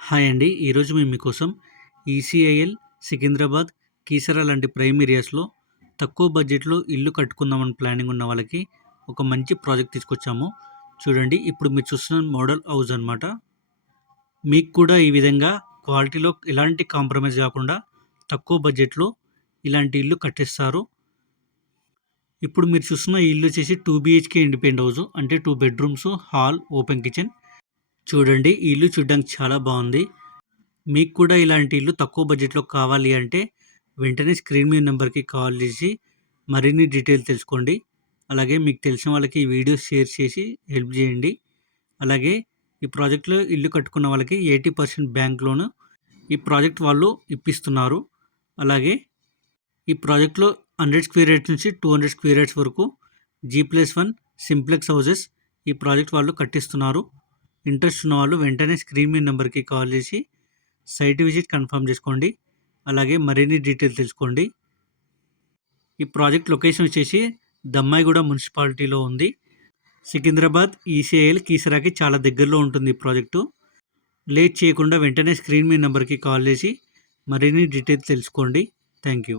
Hi అండి. ఈరోజు మేము మీకోసం ఈసీఐఎల్ సికింద్రాబాద్ కీసరా లాంటి ప్రైమ్ ఏరియాస్లో తక్కువ బడ్జెట్లో ఇల్లు కట్టుకుందామని ప్లానింగ్ ఉన్న వాళ్ళకి ఒక మంచి ప్రాజెక్ట్ తీసుకొచ్చాము. చూడండి ఇప్పుడు మీరు చూస్తున్న మోడల్ హౌస్ అనమాట మీకు కూడా ఈ విధంగా క్వాలిటీలో ఎలాంటి కాంప్రమైజ్ కాకుండా తక్కువ బడ్జెట్లో ఇలాంటి ఇల్లు కట్టిస్తారు. ఇప్పుడు మీరు చూస్తున్న ఇల్లు వచ్చేసి టూ బిహెచ్కే ఇండిపెండెంట్ హౌస్ అంటే two bedrooms hall open kitchen. చూడండి ఈ ఇల్లు చూడడానికి చాలా బాగుంది. మీకు కూడా ఇలాంటి ఇల్లు తక్కువ బడ్జెట్లో కావాలి అంటే వెంటనే స్క్రీన్ మీద నెంబర్కి కాల్ చేసి మరిన్ని డీటెయిల్ తెలుసుకోండి. అలాగే మీకు తెలిసిన వాళ్ళకి ఈ వీడియో షేర్ చేసి హెల్ప్ చేయండి. అలాగే ఈ ప్రాజెక్ట్లో ఇల్లు కట్టుకున్న వాళ్ళకి ఎయిటీ పర్సెంట్ బ్యాంక్ లోను ఈ ప్రాజెక్ట్ వాళ్ళు ఇప్పిస్తున్నారు. అలాగే ఈ ప్రాజెక్ట్లో హండ్రెడ్ స్క్వేర్ యార్డ్స్ నుంచి టూ హండ్రెడ్ స్క్వేర్ యార్డ్స్ వరకు G plus one simplex houses ఈ ప్రాజెక్ట్ వాళ్ళు కట్టిస్తున్నారు. ఇంట్రెస్ట్ ఉన్న వాళ్ళు వెంటనే స్క్రీన్ మీద నెంబర్కి కాల్ చేసి సైట్ విజిట్ కన్ఫర్మ్ చేసుకోండి. అలాగే మరిన్ని డీటెయిల్ తెలుసుకోండి. ఈ ప్రాజెక్ట్ లొకేషన్ వచ్చేసి దమ్మాయిగూడ మున్సిపాలిటీలో ఉంది. సికింద్రాబాద్ ఈసీఐఎల్ కీసరాకి చాలా దగ్గరలో ఉంటుంది ఈ ప్రాజెక్టు. లేట్ చేయకుండా వెంటనే స్క్రీన్ మీ నెంబర్కి కాల్ చేసి మరిన్ని డీటెయిల్స్ తెలుసుకోండి. Thank you